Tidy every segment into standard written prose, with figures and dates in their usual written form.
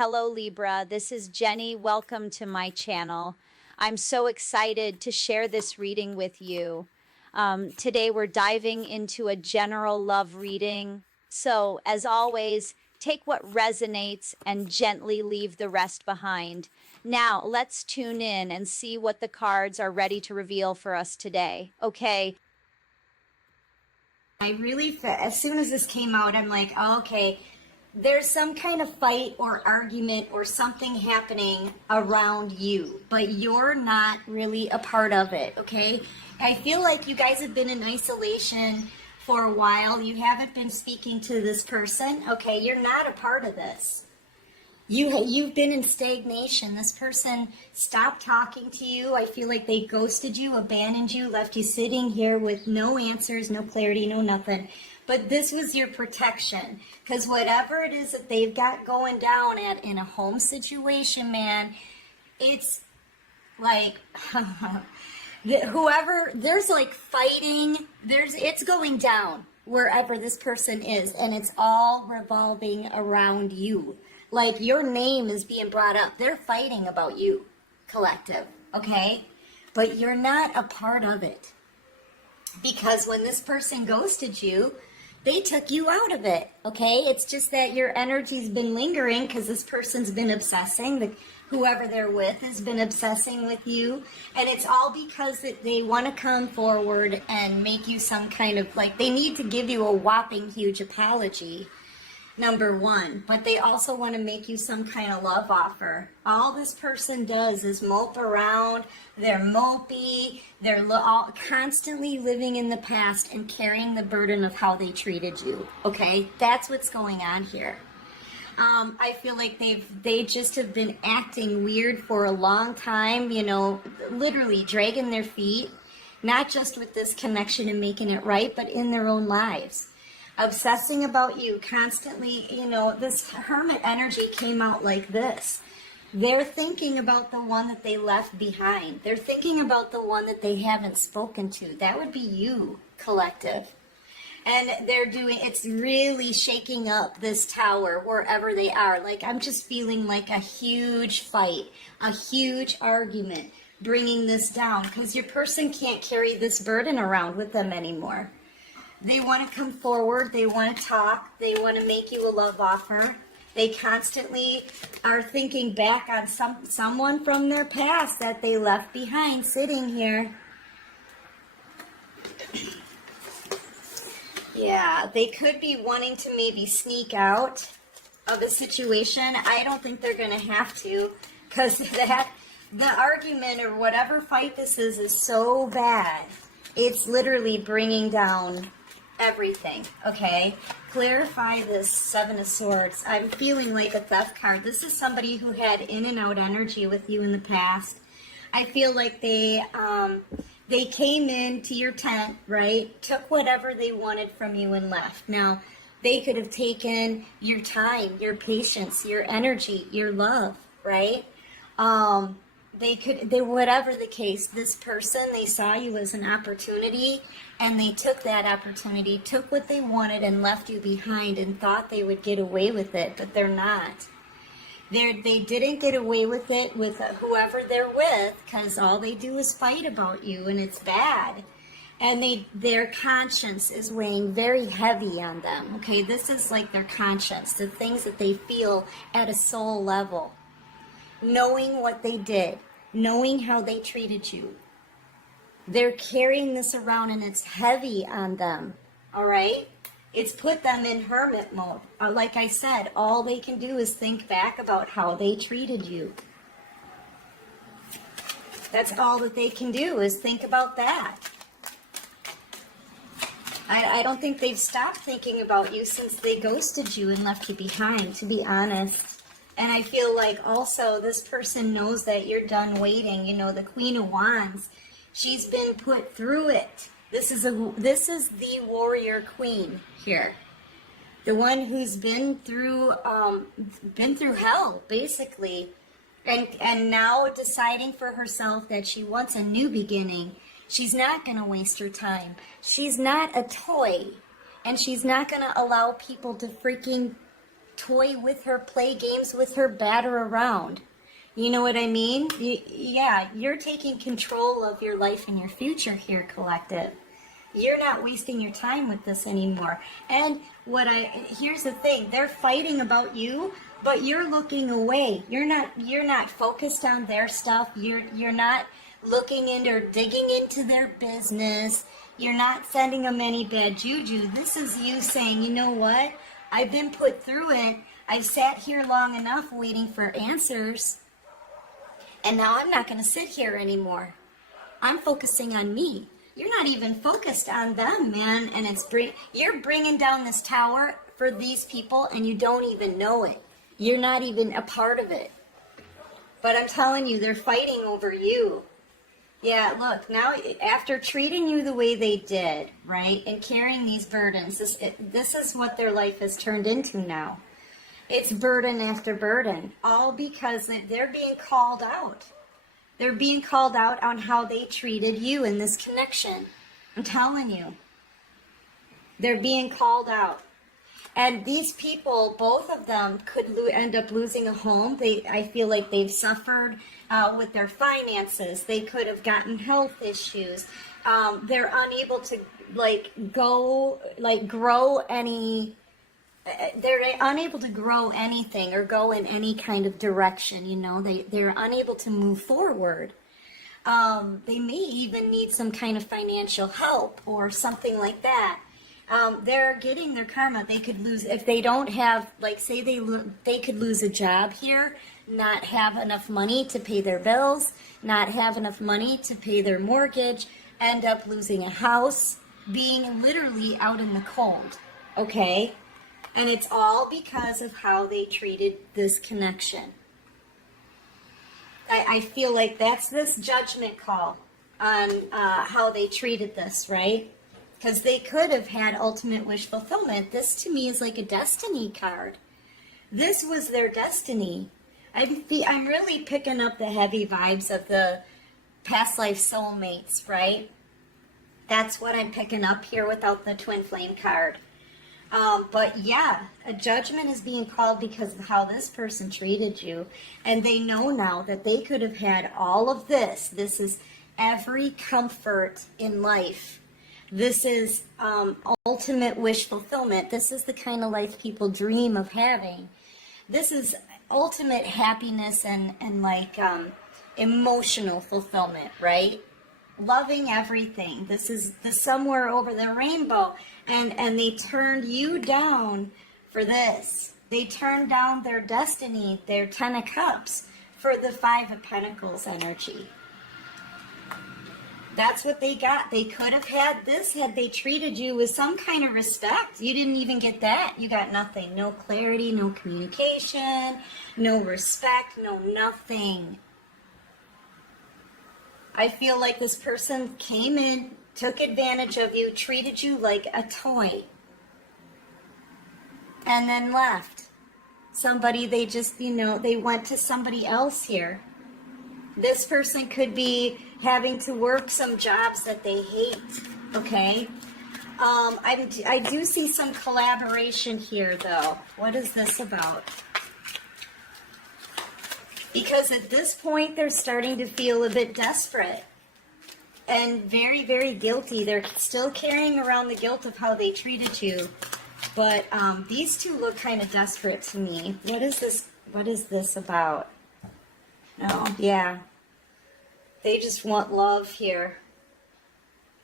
Hello Libra, this is Jenny. Welcome to my channel. I'm so excited to share this reading with you. Today we're diving into a general love reading. So as always, take what resonates and gently leave the rest behind. Now let's tune in and see what the cards are ready to reveal for us today. Okay. As soon as this came out, I'm like, oh, okay, there's some kind of fight or argument or something happening around you, but you're not really a part of it, okay? I feel like you guys have been in isolation for a while. You haven't been speaking to this person, okay? You're not a part of this. You've been in stagnation. This person stopped talking to you. I feel like they ghosted you, abandoned you, left you sitting here with no answers, no clarity, no nothing. But this was your protection, because whatever it is that they've got going down in a home situation, man, it's like there's like fighting, it's going down wherever this person is, and it's all revolving around you. Like your name is being brought up. They're fighting about you, collective, okay? But you're not a part of it. Because when this person ghosted you, they took you out of it, okay? It's just that your energy's been lingering because this person's been obsessing. Whoever they're with has been obsessing with you. And it's all because they want to come forward and make you some kind of, like, they need to give you a whopping huge apology. Number one, but they also want to make you some kind of love offer. All this person does is mope around. They're mopey. They're all constantly living in the past and carrying the burden of how they treated you. Okay, that's what's going on here. I feel like they just have been acting weird for a long time. You know, literally dragging their feet, not just with this connection and making it right, but in their own lives. Obsessing about you constantly, you know, this hermit energy came out like this. They're thinking about the one that they left behind. They're thinking about the one that they haven't spoken to. That would be you, collective. And it's really shaking up this tower wherever they are. Like, I'm just feeling like a huge fight, a huge argument, bringing this down because your person can't carry this burden around with them anymore. They want to come forward, they want to talk, they want to make you a love offer. They constantly are thinking back on someone from their past that they left behind sitting here. Yeah, they could be wanting to maybe sneak out of a situation. I don't think they're going to have to, because the argument or whatever fight this is so bad. It's literally bringing down everything, okay? Clarify this Seven of Swords. I'm feeling like a theft card. This is somebody who had in and out energy with you in the past. I feel like they came into your tent, right? Took whatever they wanted from you and left. Now, they could have taken your time, your patience, your energy, your love, right? Whatever the case, this person, they saw you as an opportunity, and they took that opportunity, took what they wanted and left you behind and thought they would get away with it, but they're not. They didn't get away with it with whoever they're with, because all they do is fight about you, and it's bad. And their conscience is weighing very heavy on them, okay? This is like their conscience, the things that they feel at a soul level. Knowing what they did, knowing how they treated you. They're carrying this around and it's heavy on them, all right? It's put them in hermit mode. Like I said, all they can do is think back about how they treated you. That's all that they can do is think about that. I don't think they've stopped thinking about you since they ghosted you and left you behind, to be honest. And I feel like also this person knows that you're done waiting. You know, the Queen of Wands, she's been put through it. This is the warrior queen here. The one who's been through hell, basically. And now deciding for herself that she wants a new beginning. She's not going to waste her time. She's not a toy. And she's not going to allow people to freaking toy with her, play games with her, batter around. You know what I mean? Yeah, you're taking control of your life and your future here, collective. You're not wasting your time with this anymore. And here's the thing, they're fighting about you, but you're looking away. You're not focused on their stuff. You're not looking into or digging into their business. You're not sending them any bad juju. This is you saying, you know what? I've been put through it. I've sat here long enough waiting for answers. And now I'm not going to sit here anymore. I'm focusing on me. You're not even focused on them, man. And you're bringing down this tower for these people and you don't even know it. You're not even a part of it. But I'm telling you, they're fighting over you. Yeah, look, now after treating you the way they did, right, and carrying these burdens, this is what their life has turned into now. It's burden after burden, all because they're being called out. They're being called out on how they treated you in this connection. I'm telling you. They're being called out. And these people, both of them, could end up losing a home. I feel like they've suffered with their finances. They could have gotten health issues. They're unable to grow any. They're unable to grow anything or go in any kind of direction. You know, they're unable to move forward. They may even need some kind of financial help or something like that. They're getting their karma. They could lose if they don't have, say they could lose a job here, not have enough money to pay their bills, not have enough money to pay their mortgage, end up losing a house, being literally out in the cold, okay? And it's all because of how they treated this connection. I feel like that's this judgment call on how they treated this, right? Because they could have had ultimate wish fulfillment. This to me is like a destiny card. This was their destiny. I'm really picking up the heavy vibes of the past life soulmates, right? That's what I'm picking up here without the twin flame card. But yeah, a judgment is being called because of how this person treated you. And they know now that they could have had all of this. This is every comfort in life. This is ultimate wish fulfillment. This is the kind of life people dream of having. This is ultimate happiness and emotional fulfillment, right? Loving everything. This is the somewhere over the rainbow. And they turned you down for this. They turned down their destiny, their 10 of Cups, for the 5 of Pentacles energy. That's what they got. They could have had this had they treated you with some kind of respect. You didn't even get that. You got nothing. No clarity, no communication, no respect, no nothing. I feel like this person came in, took advantage of you, treated you like a toy, and then left. Somebody they just, they went to somebody else here. This person could be having to work some jobs that they hate, okay? I do see some collaboration here, though. What is this about? Because at this point, they're starting to feel a bit desperate and very, very guilty. They're still carrying around the guilt of how they treated you. But these two look kind of desperate to me. What is this? What is this about? Oh, yeah. They just want love here.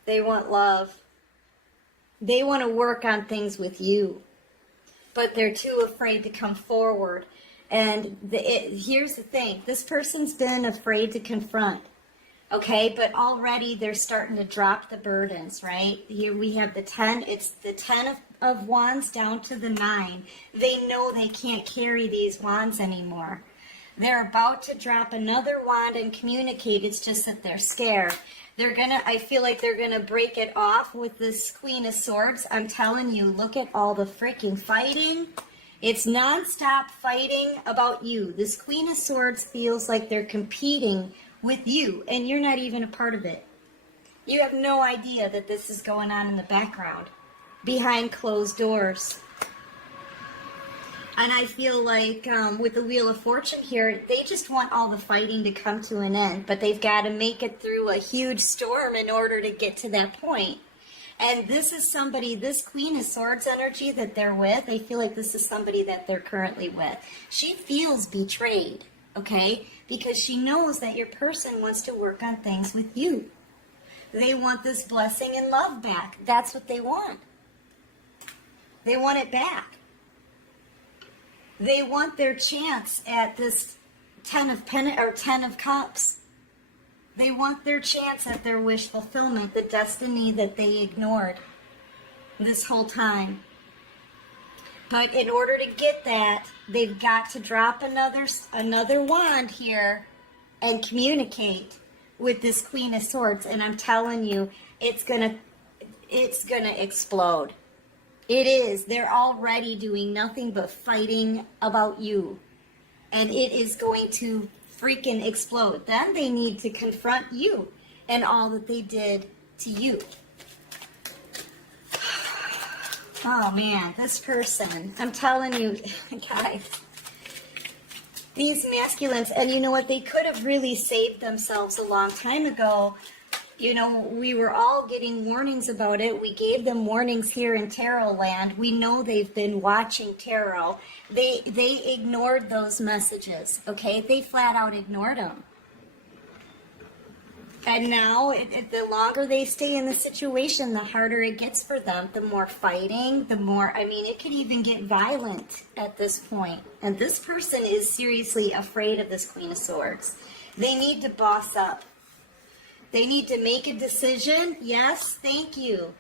They want love. They want to work on things with you. But they're too afraid to come forward. And here's the thing. This person's been afraid to confront. Okay, but already they're starting to drop the burdens, right? Here we have the 10. It's the 10 of wands down to the 9. They know they can't carry these wands anymore. They're about to drop another wand and communicate. It's just that they're scared. I feel like they're gonna break it off with this Queen of Swords. I'm telling you, look at all the freaking fighting. It's nonstop fighting about you. This Queen of Swords feels like they're competing with you, and you're not even a part of it. You have no idea that this is going on in the background, behind closed doors. And I feel like with the Wheel of Fortune here, they just want all the fighting to come to an end, but they've got to make it through a huge storm in order to get to that point. And this is somebody, this Queen of Swords energy that they're with, I feel like this is somebody that they're currently with. She feels betrayed, okay? Because she knows that your person wants to work on things with you. They want this blessing and love back. That's what they want. They want it back. They want their chance at this 10 of Cups. They want their chance at their wish fulfillment, the destiny that they ignored this whole time. But in order to get that, they've got to drop another wand here and communicate with this Queen of Swords. And I'm telling you, it's gonna explode. It is. They're already doing nothing but fighting about you. And it is going to freaking explode. Then they need to confront you and all that they did to you. Oh man, this person. I'm telling you, guys. These masculines, and you know what? They could have really saved themselves a long time ago. You know, we were all getting warnings about it. We gave them warnings here in Tarot land. We know they've been watching tarot. They ignored those messages, okay? They flat out ignored them. And now, the longer they stay in the situation, the harder it gets for them. The more fighting, the more, I mean, it could even get violent at this point. And this person is seriously afraid of this Queen of Swords. They need to boss up. They need to make a decision. Yes, thank you.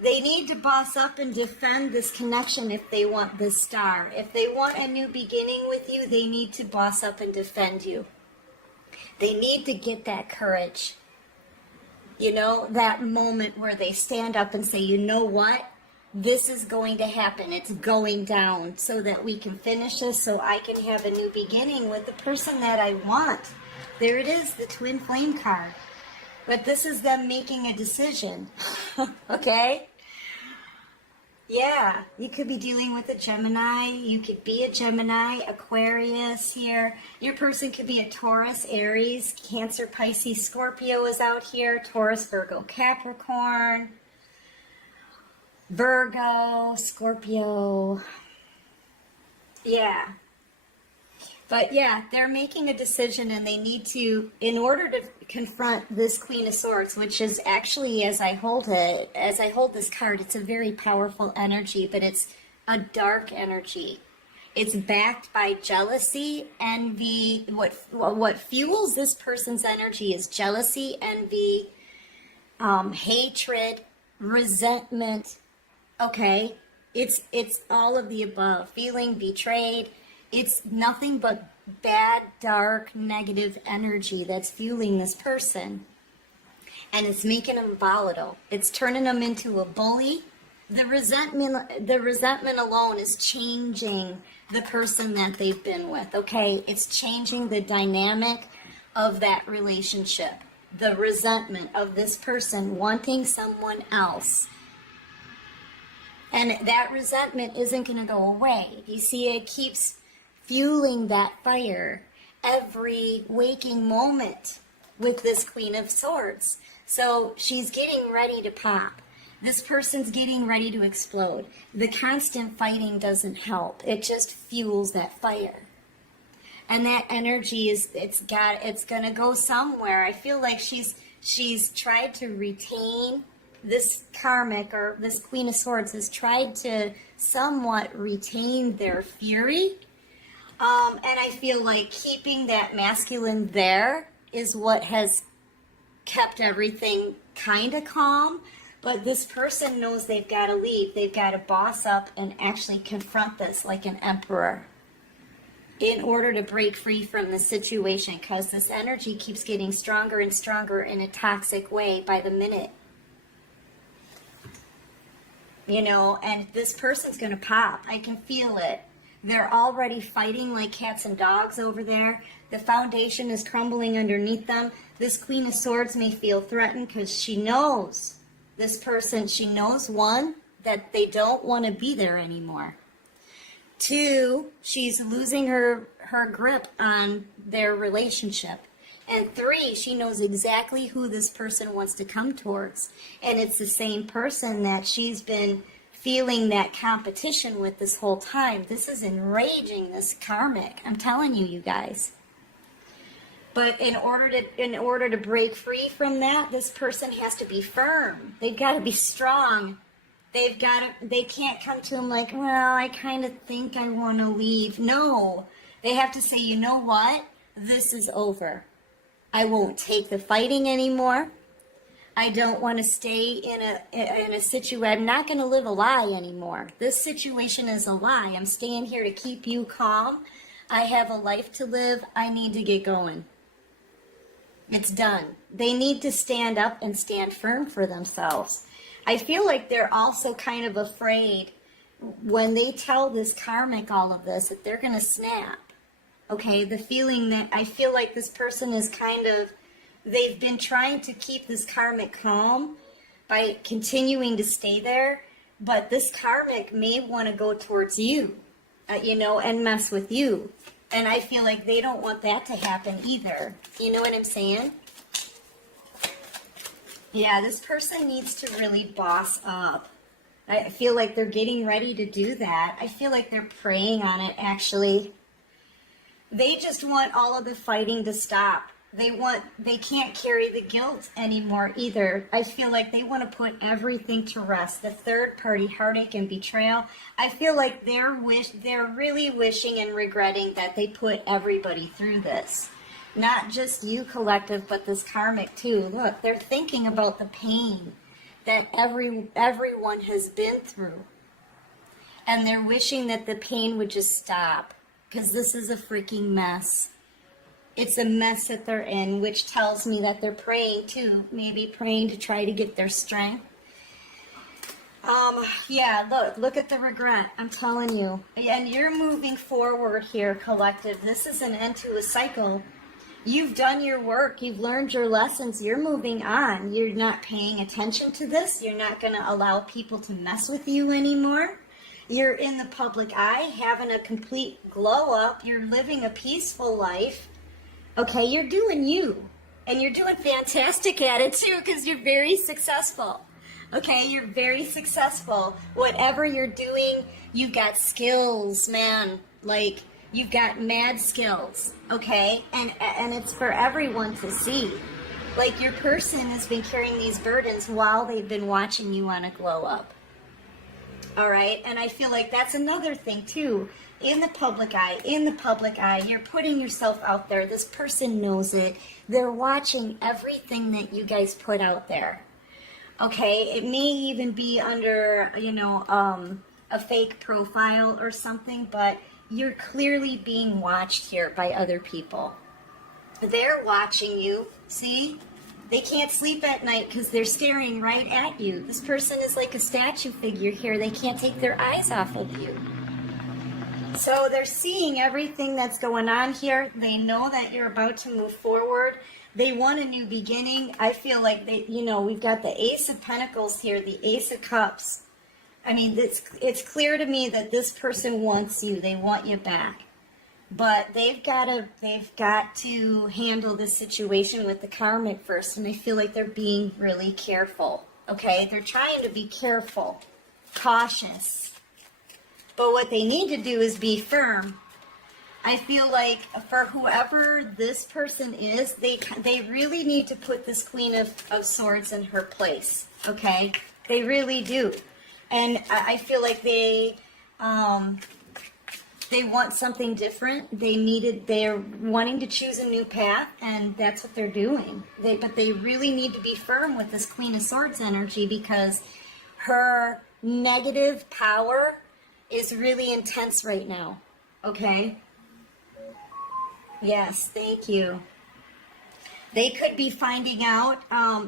They need to boss up and defend this connection if they want this star. If they want a new beginning with you, they need to boss up and defend you. They need to get that courage. You know, that moment where they stand up and say, you know what? This is going to happen. It's going down so that we can finish this, so I can have a new beginning with the person that I want. There it is, the Twin Flame card. But this is them making a decision, okay? Yeah, you could be dealing with a Gemini. You could be a Gemini, Aquarius here. Your person could be a Taurus, Aries, Cancer, Pisces, Scorpio is out here. Taurus, Virgo, Capricorn, Virgo, Scorpio. Yeah. But yeah, they're making a decision, and they need to, in order to confront this Queen of Swords, which is actually, as I hold this card, it's a very powerful energy, but it's a dark energy. It's backed by jealousy, envy. What fuels this person's energy is jealousy, envy, hatred, resentment. Okay, it's all of the above. Feeling betrayed. It's nothing but bad, dark, negative energy that's fueling this person. And it's making them volatile. It's turning them into a bully. The resentment alone is changing the person that they've been with, okay? It's changing the dynamic of that relationship. The resentment of this person wanting someone else. And that resentment isn't going to go away. You see, it keeps fueling that fire every waking moment with this Queen of Swords. So she's getting ready to pop. This person's getting ready to explode. The constant fighting doesn't help. It just fuels that fire. And that energy it's going to go somewhere. I feel like she's tried to retain this karmic, or this Queen of Swords has tried to somewhat retain their fury. And I feel like keeping that masculine there is what has kept everything kind of calm. But this person knows they've got to leave. They've got to boss up and actually confront this like an emperor in order to break free from the situation, because this energy keeps getting stronger and stronger in a toxic way by the minute. You know, and this person's going to pop. I can feel it. They're already fighting like cats and dogs over there. The foundation is crumbling underneath them. This Queen of Swords may feel threatened because she knows this person, she knows, one, that they don't want to be there anymore. 2, she's losing her grip on their relationship. And 3, she knows exactly who this person wants to come towards. And it's the same person that she's been feeling that competition with this whole time. This is enraging, this karmic. I'm telling you, you guys. But in order to break free from that, this person has to be firm. They've got to be strong. They can't come to him like, well, I kind of think I want to leave. No, they have to say, you know what? This is over. I won't take the fighting anymore. I don't want to stay in a situation. I'm not going to live a lie anymore. This situation is a lie. I'm staying here to keep you calm. I have a life to live. I need to get going. It's done. They need to stand up and stand firm for themselves. I feel like they're also kind of afraid when they tell this karmic all of this that they're going to snap. Okay, the feeling that I feel like this person is kind of, they've been trying to keep this karmic calm by continuing to stay there, but this karmic may want to go towards you, and mess with you. And I feel like they don't want that to happen either. You know what I'm saying? Yeah, this person needs to really boss up. I feel like they're getting ready to do that. I feel like they're praying on it, actually. They just want all of the fighting to stop. They can't carry the guilt anymore either. I feel like they want to put everything to rest. The third party heartache and betrayal. I feel like they're really wishing and regretting that they put everybody through this. Not just you, collective, but this karmic too. Look, they're thinking about the pain that everyone has been through. And they're wishing that the pain would just stop. Because this is a freaking mess. It's a mess that they're in, which tells me that they're praying too. Maybe praying to try to get their strength. Yeah, look at the regret. I'm telling you. And you're moving forward here, collective. This is an end to a cycle. You've done your work. You've learned your lessons. You're moving on. You're not paying attention to this. You're not going to allow people to mess with you anymore. You're in the public eye, having a complete glow up. You're living a peaceful life. Okay, you're doing you. And you're doing fantastic at it too, because you're very successful. Okay, you're very successful. Whatever you're doing, you've got skills, man. Like, you've got mad skills. Okay? And it's for everyone to see. Like, your person has been carrying these burdens while they've been watching you on a glow up. All right, and I feel like that's another thing too. In the public eye, you're putting yourself out there. This person knows it. They're watching everything that you guys put out there. Okay, it may even be under, a fake profile or something, but you're clearly being watched here by other people. They're watching you, see? They can't sleep at night because they're staring right at you. This person is like a statue figure here. They can't take their eyes off of you. So they're seeing everything that's going on here. They know that you're about to move forward. They want a new beginning. I feel like we've got the Ace of Pentacles here, the Ace of Cups. I mean, it's clear to me that this person wants you. They want you back. But they've got to handle this situation with the karmic first, and I feel like they're being really careful. Okay, they're trying to be careful, cautious. But what they need to do is be firm. I feel like for whoever this person is, they really need to put this Queen of Swords in her place. Okay, they really do, and I feel like they want something different. They're wanting to choose a new path, and that's what they're doing. But they really need to be firm with this Queen of Swords energy because her negative power is really intense right now. Okay? Yes, thank you. They could be finding out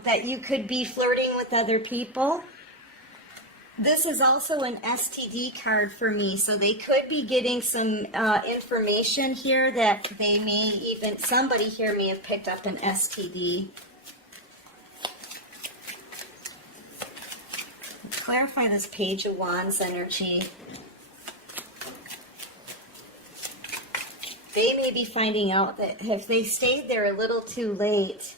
that you could be flirting with other people. This is also an STD card for me, so they could be getting some information here that somebody here may have picked up an STD. Clarify this Page of Wands energy. They may be finding out that if they stayed there a little too late.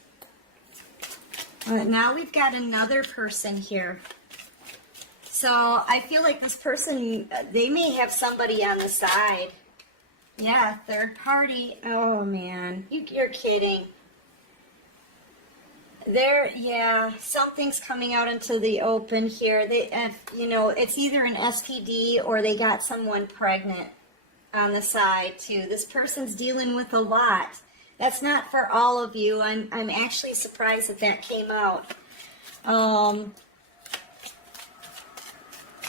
Now we've got another person here. So I feel like this person, they may have somebody on the side. Yeah, third party. Oh man, you're kidding. Yeah, something's coming out into the open here. You know, it's either an STD or they got someone pregnant on the side too. This person's dealing with a lot. That's not for all of you. I'm actually surprised that came out.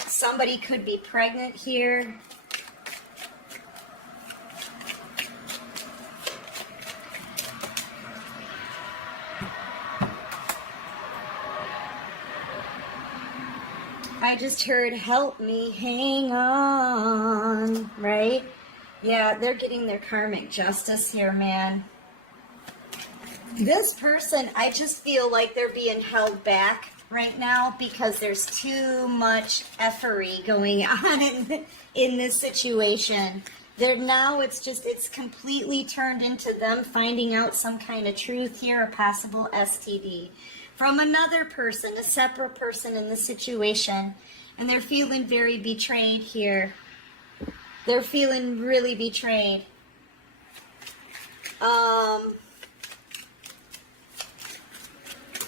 Somebody could be pregnant here. I just heard, help me, hang on, right? Yeah, they're getting their karmic justice here, man. This person, I just feel like they're being held back right now because there's too much effery going on in this situation. It's completely turned into them finding out some kind of truth here, a possible STD. From another person, a separate person in the situation, and they're feeling very betrayed here. They're feeling really betrayed.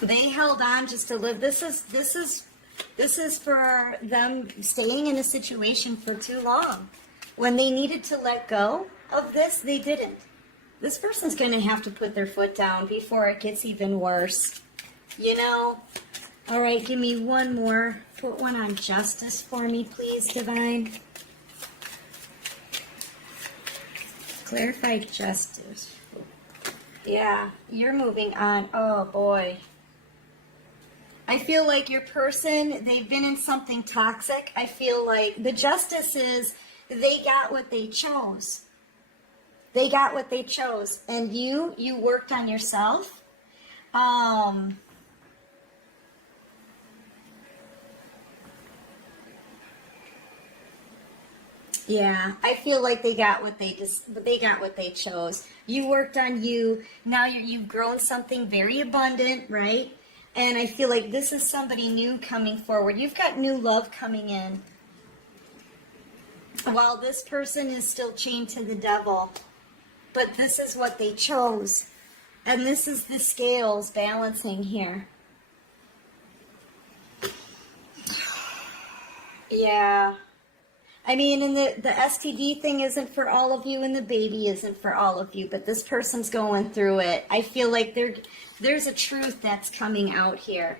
They held on just to live. This is for them staying in a situation for too long. When they needed to let go of this, they didn't. This person's going to have to put their foot down before it gets even worse. You know? All right, give me one more. Put one on justice for me, please, Divine. Clarified justice. Yeah, you're moving on. Oh, boy. I feel like your person, they've been in something toxic. I feel like the justice is they got what they chose. They got what they chose. And you worked on yourself. Yeah, I feel like they got what they chose. You worked on you. Now you've grown something very abundant, right? And I feel like this is somebody new coming forward. You've got new love coming in. While this person is still chained to the devil. But this is what they chose. And this is the scales balancing here. Yeah. I mean, and the STD thing isn't for all of you, and the baby isn't for all of you, but this person's going through it. I feel like there's a truth that's coming out here.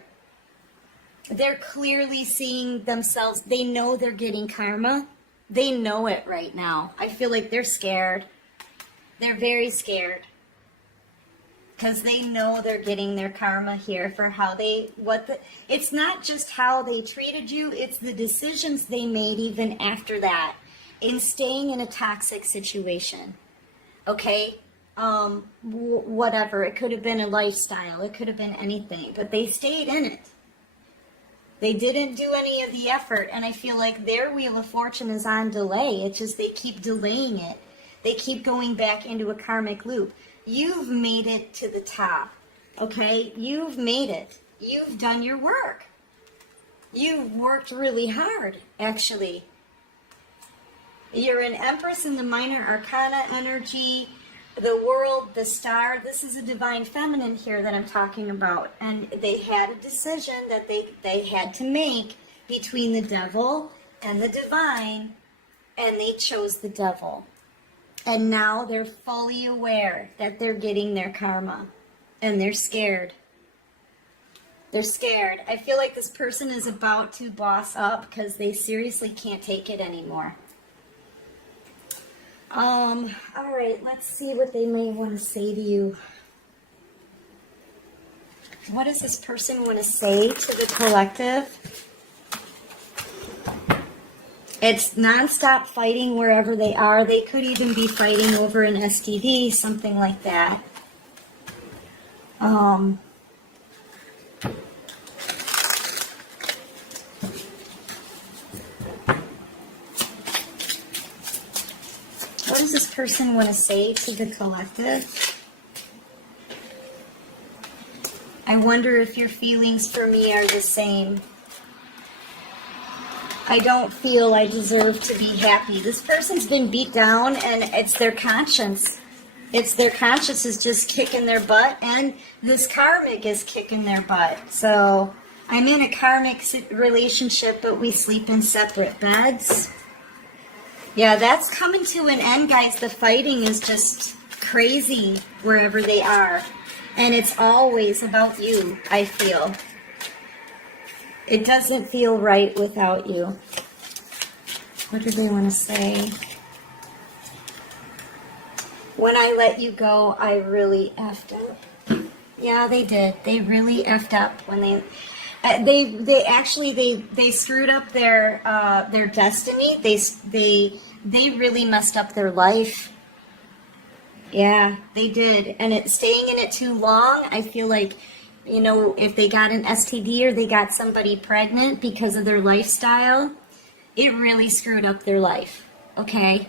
They're clearly seeing themselves. They know they're getting karma. They know it right now. I feel like they're scared. They're very scared. Because they know they're getting their karma here for how it's not just how they treated you, it's the decisions they made even after that in staying in a toxic situation. Okay? Whatever. It could have been a lifestyle. It could have been anything. But they stayed in it. They didn't do any of the effort. And I feel like their Wheel of Fortune is on delay. It's just they keep delaying it. They keep going back into a karmic loop. You've made it to the top, okay? You've made it. You've done your work. You've worked really hard, actually. You're an Empress in the Minor Arcana energy, the world, the star. This is a divine feminine here that I'm talking about. And they had a decision that they had to make between the devil and the divine, and they chose the devil. And now they're fully aware that they're getting their karma. And they're scared. They're scared. I feel like this person is about to boss up because they seriously can't take it anymore. All right, let's see what they may want to say to you. What does this person want to say to the collective? It's nonstop fighting wherever they are. They could even be fighting over an STD, something like that. What does this person want to say to the collective? I wonder if your feelings for me are the same. I don't feel I deserve to be happy. This person's been beat down, and it's their conscience. It's their conscience is just kicking their butt, and this karmic is kicking their butt. So I'm in a karmic relationship, but we sleep in separate beds. Yeah, that's coming to an end, guys. The fighting is just crazy wherever they are. And it's always about you, I feel. It doesn't feel right without you. What do they want to say? When I let you go, I really effed up. Yeah, they did. They really effed up when they actually screwed up their destiny. They really messed up their life. Yeah, they did. And staying in it too long, I feel like, you know, if they got an STD or they got somebody pregnant because of their lifestyle, it really screwed up their life. Okay?